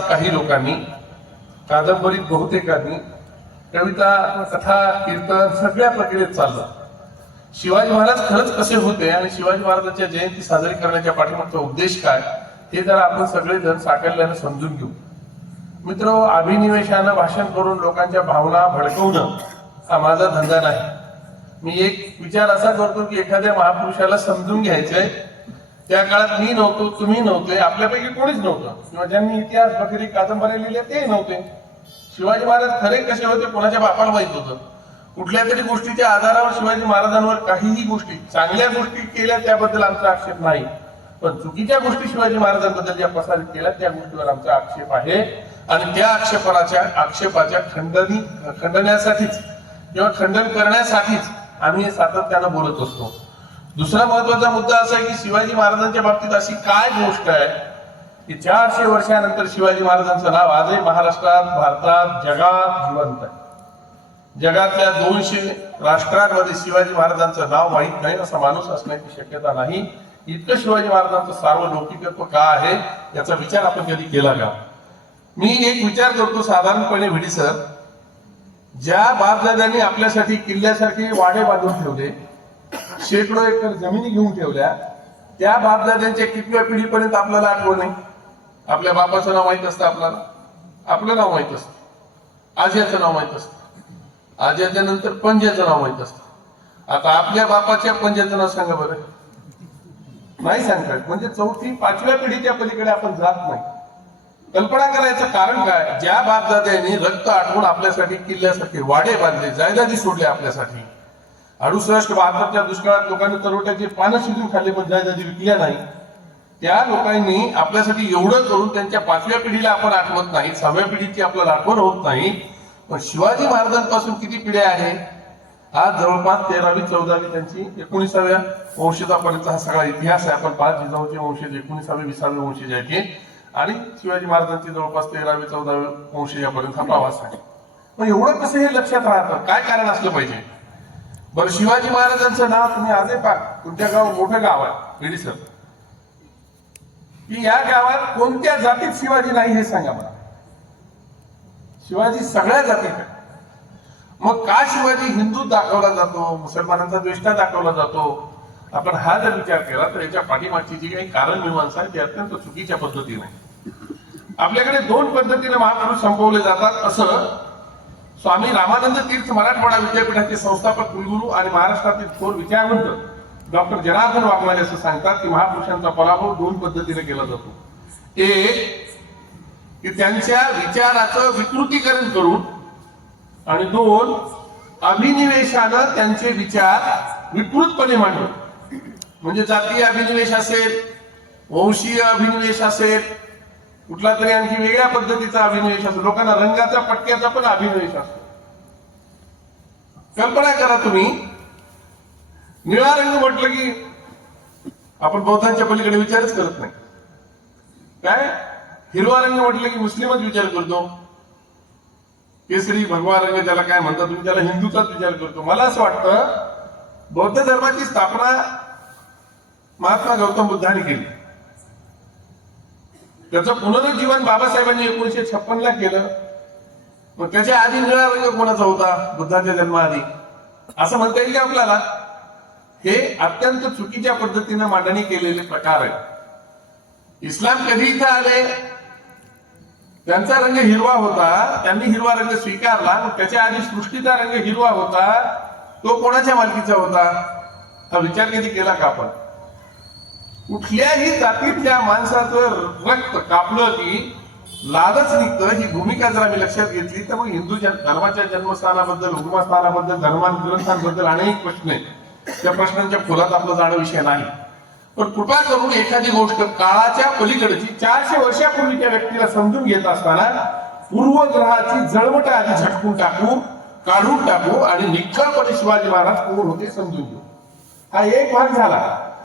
काही लोकांनी, कादंबरीत बहुतेकांनी, कविता, कथा, कीर्तन सगळ्या प्रक्रियेत चाललं. शिवाजी महाराज खरंच कसे होते आणि शिवाजी महाराजांच्या जयंती साजरी करण्याच्या पाठीमागचा उद्देश काय, हे जर आपण सगळेजण साकल्याने समजून घेऊ. मित्र, अभिनिवेशानं भाषण करून लोकांच्या भावना भडकवणं हा माझा धंदा नाही. मी एक विचार असा करतो की एखाद्या महापुरुषाला समजून घ्यायचंय. त्या काळात मी नव्हतो, तुम्ही नव्हते, आपल्यापैकी कोणीच नव्हतं, किंवा ज्यांनी इतिहास वगैरे कादंबऱ्या लिहिल्या ते नव्हते. शिवाजी महाराज खरे कसे होते कोणाच्या बापाला माहित होतं. कुठल्या तरी गोष्टीच्या आधारावर शिवाजी महाराजांवर काहीही गोष्टी, चांगल्या गोष्टी केल्या त्याबद्दल आमचा आक्षेप नाही, पण चुकीच्या गोष्टी शिवाजी महाराजांबद्दल ज्या प्रसारित केल्या त्या गोष्टीवर आमचा आक्षेप आहे. आणि त्या आक्षेपाच्या खंडण्यासाठीच किंवा खंडन करण्यासाठीच आम्ही हे सातत्यानं बोलत असतो. दुसरा महत्वाचा मुद्दा असा आहे की शिवाजी महाराजांच्या बाबतीत अशी काय गोष्ट आहे की 400 वर्षानंतर शिवाजी महाराजांचं नाव आजही महाराष्ट्रात, भारतात, जगात जिवंत आहे. जगातल्या 200 राष्ट्रांमध्ये शिवाजी महाराजांचं नाव माहीत नाही असा माणूस असण्याची शक्यता नाही. इतकं शिवाजी महाराजांचं सार्वलौकिकत्व का आहे याचा विचार आपण कधी केला का? मी एक विचार करतो साधारणपणे, भिडी सर, ज्या बापदाद्यांनी आपल्यासाठी किल्ल्यासारखे वाडे बांधून ठेवले, शेकडो एकर जमिनी घेऊन ठेवल्या, त्या बापदाद्यांच्या कितव्या पिढीपर्यंत आपल्याला आठवण नाही? आपल्या बापाचं नाव माहित असतं आपल्याला, आपलं नाव माहित असतं, आज्याचं नाव माहित असतं, आज्याच्या नंतर पंजाचं नाव माहित असतं. आता आपल्या बापाच्या पंजाचं नाव सांगा बरं. नाही सांगतात. म्हणजे 4थी 5व्या पिढीच्या पलीकडे आपण जात नाही. कल्पना करायचं कारण काय? ज्या बापदाद्यांनी रक्त आटवून आपल्यासाठी किल्ल्यासारखे वाडे बांधले, जायदादी सोडले आपल्यासाठी, 68-72च्या दुष्काळात लोकांनी तरोट्याची पानं शिजून खाल्ली पण जायदादी विकल्या नाही, त्या लोकांनी आपल्यासाठी एवढं करून त्यांच्या 5व्या पिढीला आपण आठवत नाही, 6व्या पिढीची आपल्याला आठवण होत नाही. पण शिवाजी महाराजांपासून किती पिढ्या आहे? आज जवळपास 13वी 14वी त्यांची 19व्या वंशजापर्यंत हा सगळा इतिहास आहे. आपण 5 जिजाऊचे वंशज, 19वे 20वे वंशज आहेत आणि शिवाजी महाराजांची जवळपास 13वी 14वी वंशजापर्यंत हा प्रवास आहे. मग एवढं कसं हे लक्षात राहतं? काय कारण असलं पाहिजे? बरं, शिवाजी महाराजांचं नाव तुम्ही आजही पाहा, तुमच्या गाव मोठं गाव आहे भिडी सर, की या गावात कोणत्या जातीत शिवाजी नाही हे सांगा मला. शिवाजी सगळ्या जातीत आहे. मग का शिवाजी हिंदू दाखवला जातो, मुसलमानांचा द्वेष्टा दाखवला जातो? आपण हा जर विचार केला तर याच्या पाठीमागची जी काही कारण मीमांसा आहे ती अत्यंत चुकीच्या पद्धतीने. आपल्याकडे 2 पद्धतीने महापुरुष संपवले जातात असं स्वामी रामानंद तीर्थ मराठवाडा विद्यापीठाचे संस्थापक कुलगुरू आणि महाराष्ट्रातील थोर विचारवंत डॉक्टर जनार्दन वाघमारे असं सांगतात की महापुरुषांचा पराभव 2 पद्धतीने केला जातो. एक, की त्यांच्या विचाराचं विकृतीकरण करून, आणि 2, अभिनिवेशानं त्यांचे विचार विकृतपणे मांडून. म्हणजे जातीय अभिनिवेश असेल, वंशीय अभिनिवेश असेल, कुठला तरी आणखी वेगळ्या पद्धतीचा अभिनिवेश असेल, लोकांना रंगाचा पटक्याचा पण अभिनिवेश असतो. कल्पना करा तुम्ही, निळा रंग म्हटलं की आपण बौद्धांच्या पलीकडे विचारच करत नाही. काय हिरवा रंग म्हटलं की मुस्लिमच विचार करतो. केसरी भगवा रंग ज्याला काय म्हणतात तुम्ही, त्याला हिंदूचाच विचार करतो. मला असं वाटतं बौद्ध धर्माची स्थापना महात्मा गौतम बुद्धांनी केली. त्याचं पुनरुज्जीवन बाबासाहेबांनी 1956ला केलं. मग त्याच्या आधी निळा रंग कोणाचा होता? बुद्धाच्या जन्माआधी, असं म्हणता येईल की आपल्याला? हे अत्यंत चुकीच्या पद्धतीने मांडणी केलेले प्रकार आहे. इस्लाम कधी इथं आले, त्यांचा रंग हिरवा होता, त्यांनी हिरवा रंग स्वीकारला. मग त्याच्या आधी सृष्टीचा रंग हिरवा होता, तो कोणाच्या मालकीचा होता? हा विचार कधी केला का आपण? कुठल्याही जातीतल्या माणसाचं रक्त कापलं की लालच निघतं, ही भूमिका जर आम्ही लक्षात घेतली तर मग हिंदू धर्माच्या जन्मस्थानाबद्दल, उगमस्थानाबद्दल, ग्रंथांबद्दल अनेक प्रश्न आहेत. त्या प्रश्नांच्या खोलात आपला जाणं विषय नाही. पण कृपा करून एखादी गोष्ट काळाच्या पलीकडची 400 वर्षापूर्वीच्या व्यक्तीला समजून घेत असताना पूर्वग्रहाची जळमट आधी झटकून टाकू, काढून टाकू आणि निखळपणे शिवाजी महाराज कोण होते समजून घेऊ. हा एक भाग झाला.